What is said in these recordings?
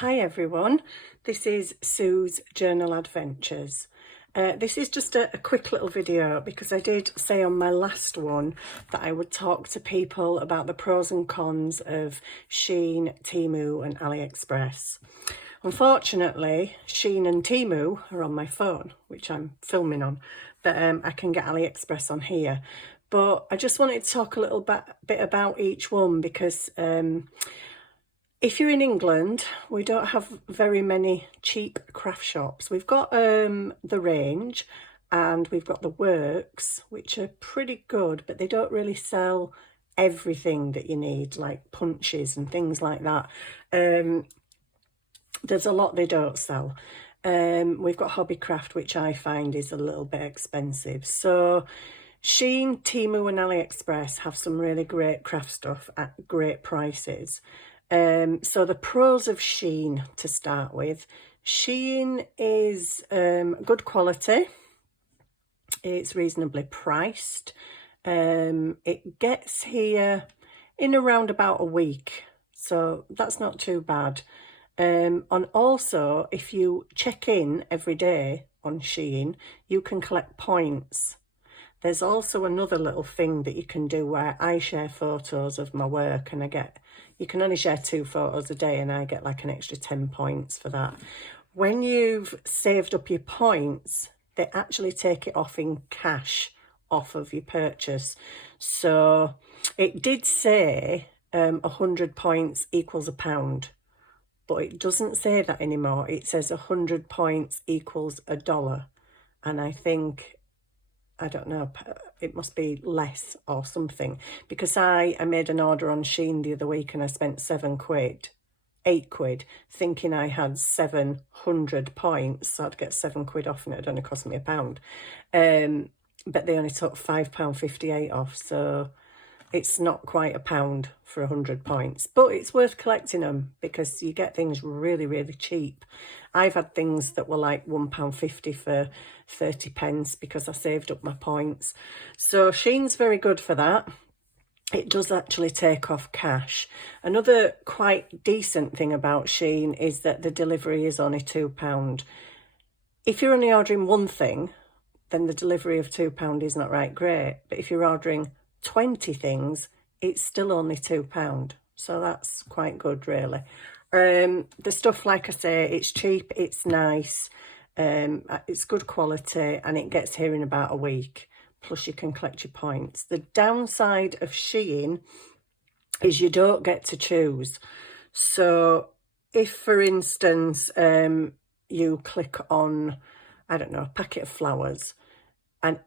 Hi everyone, this is Sue's Journal Adventures. This is just a quick little video because I did say on my last one that I would talk to people about the pros and cons of SHEIN, Temu and AliExpress. Unfortunately, SHEIN and Temu are on my phone, which I'm filming on, but I can get AliExpress on here. But I just wanted to talk a little bit about each one because if you're in England, we don't have very many cheap craft shops. We've got the Range and we've got the Works, which are pretty good, but they don't really sell everything that you need, like punches and things like that. There's a lot they don't sell. We've got Hobbycraft, which I find is a little bit expensive. So SHEIN, Temu and AliExpress have some really great craft stuff at great prices. So the pros of SHEIN to start with. SHEIN is good quality. It's reasonably priced. It gets here in around about a week, so that's not too bad. And also, if you check in every day on SHEIN, you can collect points. There's also another little thing that you can do where I share photos of my work and you can only share 2 photos a day and I get like an extra 10 points for that. When you've saved up your points, they actually take it off in cash off of your purchase. So it did say 100 points equals £1, but it doesn't say that anymore. It says 100 points equals $1. And I think, I don't know, it must be less or something, because I made an order on SHEIN the other week and I spent £8 thinking I had 700 points, so I'd get £7 off and it'd only cost me £1. But they only took £5.58 off, so it's not quite £1 for 100 points, but it's worth collecting them because you get things really, really cheap. I've had things that were like £1.50 for 30 pence because I saved up my points. So SHEIN's very good for that. It does actually take off cash. Another quite decent thing about SHEIN is that the delivery is only £2. If you're only ordering one thing, then the delivery of £2 is not right great. But if you're ordering 20 things, it's still only £2. So that's quite good, really. The stuff, like I say, it's cheap, it's nice, it's good quality, and it gets here in about a week. Plus you can collect your points. The downside of SHEIN is you don't get to choose. So if, for instance, you click on, I don't know, a packet of flowers, and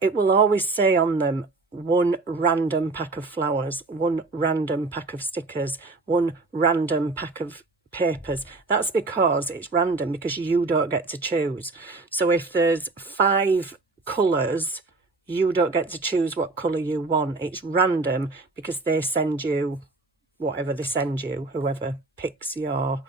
it will always say on them, 1 random pack of flowers, 1 random pack of stickers, 1 random pack of papers. That's because it's random, because you don't get to choose. So if there's 5 colours, you don't get to choose what colour you want. It's random because they send you whatever they send you. Whoever picks your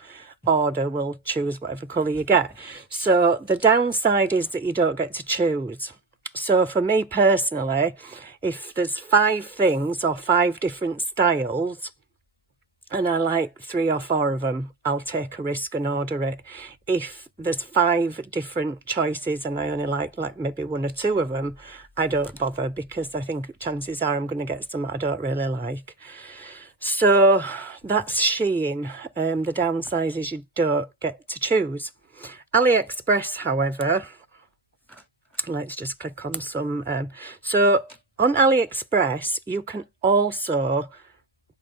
order will choose whatever colour you get. So the downside is that you don't get to choose. So for me personally, if there's 5 things or 5 different styles and I like 3 or 4 of them, I'll take a risk and order it. If there's 5 different choices and I only like maybe 1 or 2 of them, I don't bother because I think chances are I'm going to get some I don't really like. So that's SHEIN. The downside is you don't get to choose. AliExpress, however, let's just click on some. So on AliExpress, you can also,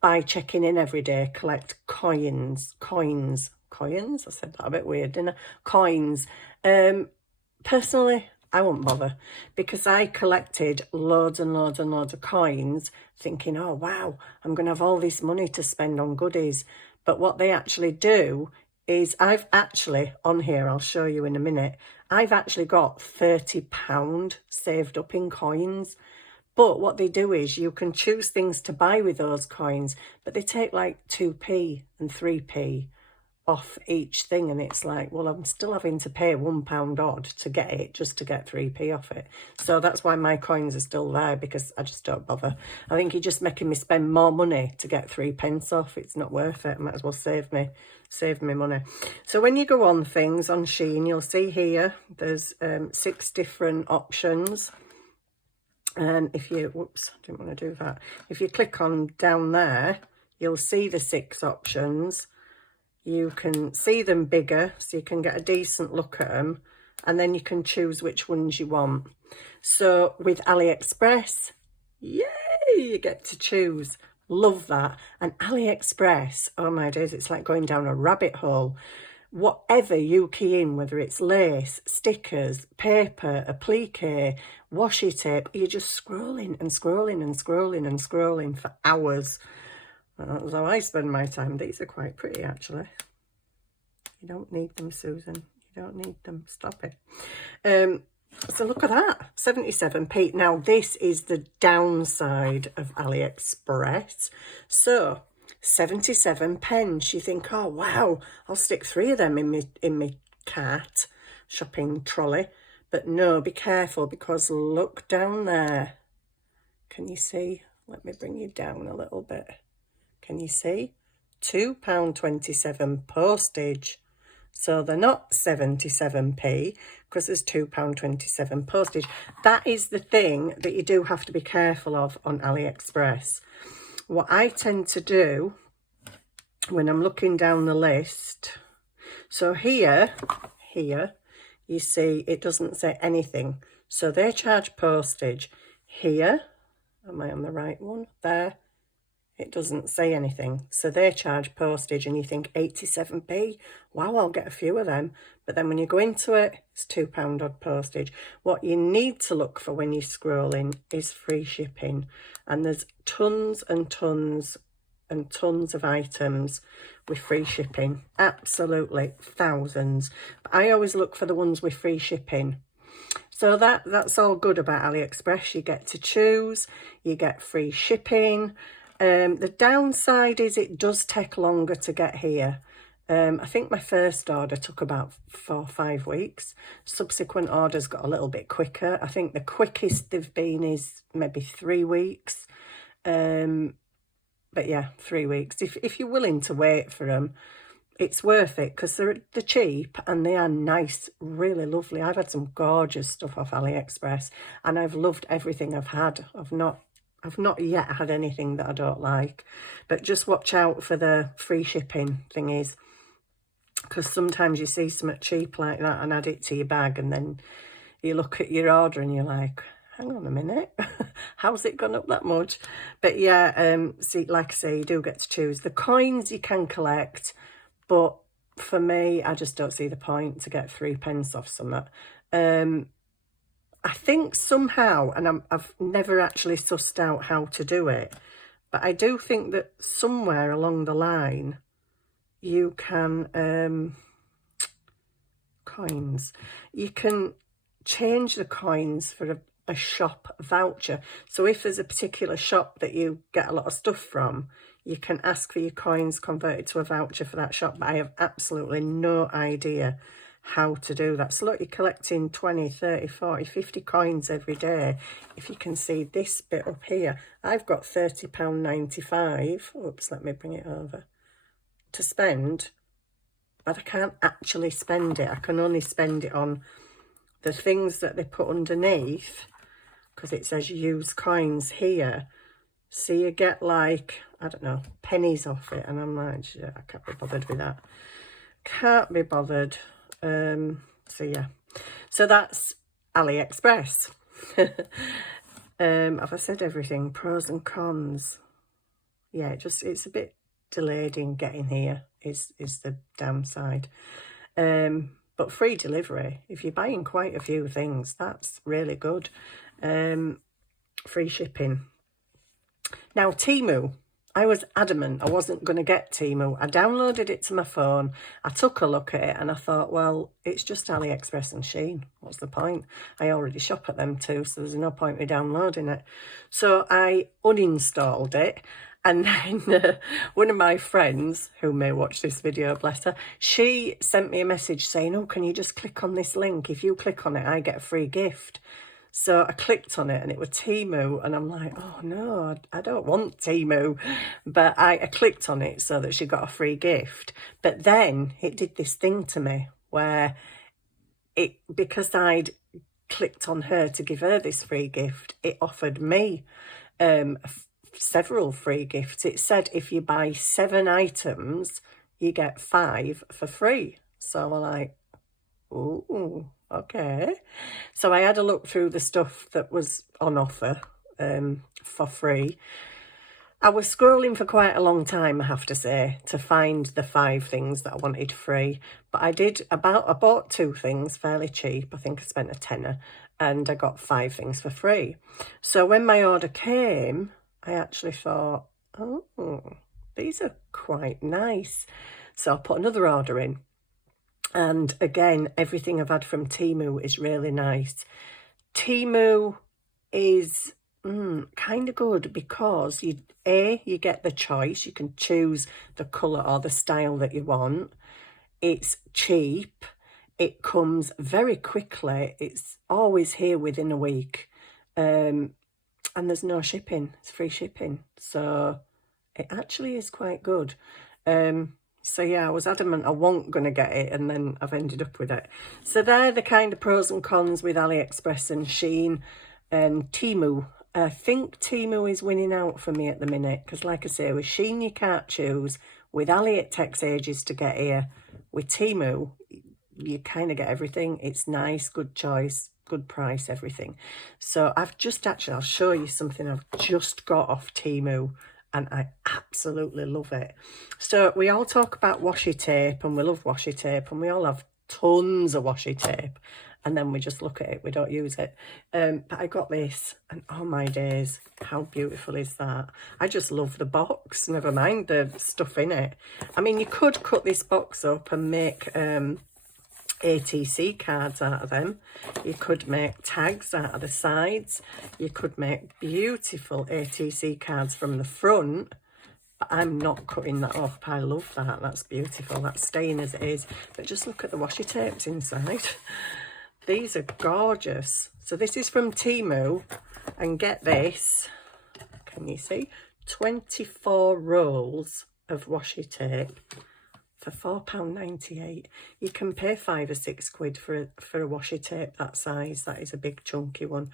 by checking in every day, collect coins. I said that a bit weird, didn't I? Coins. Personally, I won't bother because I collected loads and loads and loads of coins thinking, oh, wow, I'm going to have all this money to spend on goodies. But what they actually do is I've actually, on here, I'll show you in a minute, I've actually got £30 saved up in coins. But what they do is you can choose things to buy with those coins, but they take like 2p and 3p off each thing, and it's like, well, I'm still having to pay £1 odd to get it, just to get 3p off it. So that's why my coins are still there, because I just don't bother. I think you're just making me spend more money to get 3p off. It's not worth it. I might as well save me money. So when you go on things on SHEIN, you'll see here there's 6 different options. And if you, whoops, I didn't want to do that. If you click on down there, you'll see the 6 options. You can see them bigger, so you can get a decent look at them, and then you can choose which ones you want. So with AliExpress, yay, you get to choose. Love that. And AliExpress, oh my days, it's like going down a rabbit hole. Whatever you key in, whether it's lace, stickers, paper, applique, washi tape, you're just scrolling and scrolling and scrolling and scrolling for hours. That's how I spend my time. These are quite pretty, actually. You don't need them, Susan. You don't need them. Stop it. So look at that, 77p. Now, this is the downside of AliExpress. So 77 pence. You think, oh wow, I'll stick 3 of them in my cart shopping trolley. But no, be careful, because look down there. Can you see? Let me bring you down a little bit. Can you see? £2.27 postage. So they're not 77p, because there's £2.27 postage. That is the thing that you do have to be careful of on AliExpress. What I tend to do when I'm looking down the list, so here, you see it doesn't say anything. So they charge postage. Here, am I on the right one? There, it doesn't say anything. So they charge postage, and you think 87p, wow, I'll get a few of them. But then when you go into it, it's £2 odd postage. What you need to look for when you're scrolling is free shipping. And there's tons and tons and tons of items with free shipping. Absolutely thousands. But I always look for the ones with free shipping. So that's all good about AliExpress. You get to choose, you get free shipping. The downside is it does take longer to get here. I think my first order took about 4 or 5 weeks. Subsequent orders got a little bit quicker. I think the quickest they've been is maybe 3 weeks. But yeah, 3 weeks. If you're willing to wait for them, it's worth it, because they're cheap and they are nice, really lovely. I've had some gorgeous stuff off AliExpress, and I've loved everything I've had. I've not yet had anything that I don't like, but just watch out for the free shipping thingies, because sometimes you see something cheap like that and add it to your bag, and then you look at your order and you're like, hang on a minute, how's it gone up that much? But yeah, see, like I say, you do get to choose. The coins you can collect, but for me, I just don't see the point to get 3 pence off something. I think somehow, and I've never actually sussed out how to do it, but I do think that somewhere along the line, you can, coins, you can change the coins for a shop voucher. So if there's a particular shop that you get a lot of stuff from, you can ask for your coins converted to a voucher for that shop. But I have absolutely no idea how to do that. So look, you're collecting 20, 30, 40, 50 coins every day. If you can see this bit up here, I've got £30.95. Oops, let me bring it over. To spend, but I can't actually spend it. I can only spend it on the things that they put underneath, because it says use coins here. So you get like, I don't know, pennies off it. And I'm like, yeah, I can't be bothered with that. Can't be bothered. So yeah, so that's AliExpress. Have I said everything? Pros and cons. Yeah, it's a bit delayed in getting here is the downside. But free delivery, if you're buying quite a few things, that's really good. Free shipping. Now, Temu, I was adamant I wasn't going to get Temu. I downloaded it to my phone. I took a look at it and I thought, well, it's just AliExpress and SHEIN. What's the point? I already shop at them too, so there's no point in downloading it. So I uninstalled it, And then one of my friends, who may watch this video, bless her, she sent me a message saying, oh, can you just click on this link? If you click on it, I get a free gift. So I clicked on it and it was Temu, and I'm like, oh no, I don't want Temu. But I clicked on it so that she got a free gift. But then it did this thing to me where because I'd clicked on her to give her this free gift, it offered me several free gifts. It said if you buy 7 items, you get 5 for free. So we're like, ooh, okay. So I had a look through the stuff that was on offer for free. I was scrolling for quite a long time, I have to say, to find the 5 things that I wanted free. But I bought 2 things fairly cheap. I think I spent a tenner, and I got 5 things for free. So when my order came, I actually thought, oh, these are quite nice. So I put another order in. And again, everything I've had from Temu is really nice. Temu is kind of good because you get the choice. You can choose the colour or the style that you want. It's cheap. It comes very quickly. It's always here within a week. And there's no shipping. It's free shipping. So it actually is quite good. So yeah, I was adamant I wasn't going to get it, and then I've ended up with it. So they're the kind of pros and cons with AliExpress and SHEIN and Temu. I think Temu is winning out for me at the minute, because like I say, with SHEIN you can't choose. With Ali it takes ages to get here. With Temu, you kind of get everything. It's nice, good choice, good price, everything. So I've just actually, I'll show you something I've just got off Temu, and I absolutely love it. So we all talk about washi tape, and we love washi tape, and we all have tons of washi tape, and then we just look at it, we don't use it. But I got this, and oh my days, how beautiful is that? I just love the box, never mind the stuff in it. I mean, you could cut this box up and make ATC cards out of them. You could make tags out of the sides. You could make beautiful ATC cards from the front. But I'm not cutting that up. I love that. That's beautiful. That's staying as it is. But just look at the washi tapes inside. These are gorgeous. So this is from Temu. And get this. Can you see? 24 rolls of washi tape for £4.98. You can pay 5 or 6 quid for a washi tape that size. That is a big chunky one.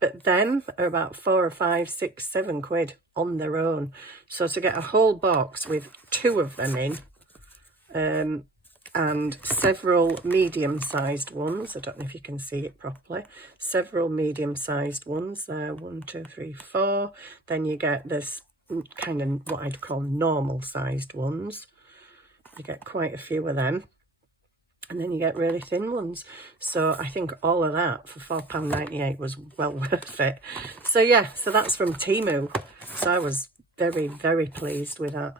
But them are about 4 or 5, 6, 7 quid on their own. So to get a whole box with 2 of them in, and several medium-sized ones. I don't know if you can see it properly. Several medium-sized ones there. 1, 2, 3, 4. Then you get this kind of what I'd call normal-sized ones. You get quite a few of them. And then you get really thin ones. So I think all of that for £4.98 was well worth it. So yeah, so that's from Temu. So I was very, very pleased with that.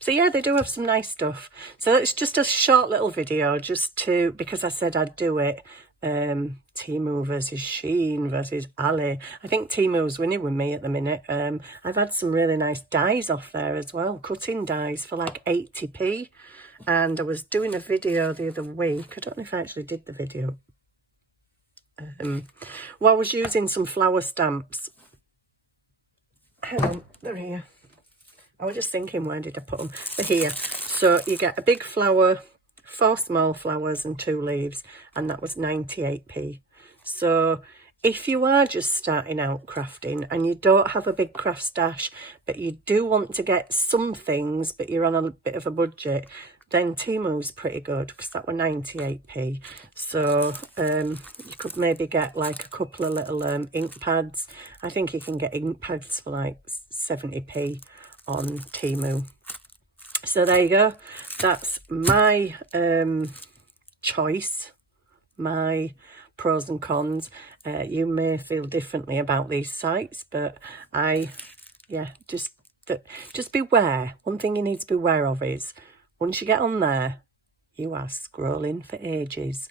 So yeah, they do have some nice stuff. So it's just a short little video, just to, because I said I'd do it. Temu versus SHEIN versus Ali. I think Temu's winning with me at the minute. I've had some really nice dies off there as well, cutting dies for like 80p. And I was doing a video the other week. I don't know if I actually did the video. Well, I was using some flower stamps. Hang on, they're here. I was just thinking, where did I put them? They're here. So you get a big flower, 4 small flowers and 2 leaves, and that was 98p. So if you are just starting out crafting and you don't have a big craft stash, but you do want to get some things, but you're on a bit of a budget, then Temu's pretty good, because that were 98p. So you could maybe get like a couple of little ink pads. I think you can get ink pads for like 70p on Temu. So there you go. That's my choice, my pros and cons. You may feel differently about these sites, but just beware. One thing you need to be aware of is, once you get on there, you are scrolling for ages.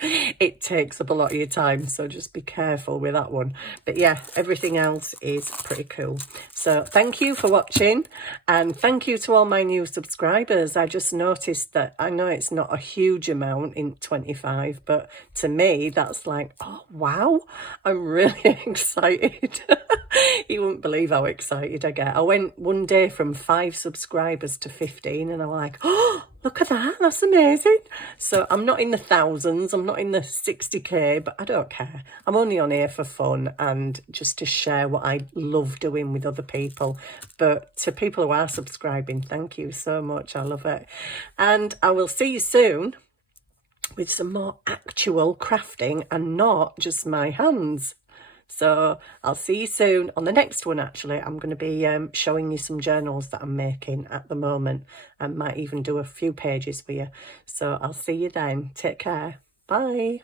it takes up a lot of your time, so just be careful with that one. But yeah, everything else is pretty cool. So thank you for watching, and thank you to all my new subscribers. I just noticed that, I know it's not a huge amount in 25, but to me that's like, oh wow, I'm really excited. You wouldn't believe how excited I get. I went one day from 5 subscribers to 15, and I'm like, oh, look at that, that's amazing. So I'm not in the thousands, I'm not in the 60k, but I don't care. I'm only on here for fun and just to share what I love doing with other people. But to people who are subscribing, thank you so much, I love it. And I will see you soon with some more actual crafting and not just my hands. So I'll see you soon on the next one. Actually, I'm going to be showing you some journals that I'm making at the moment, and might even do a few pages for you. So I'll see you then. Take care. Bye.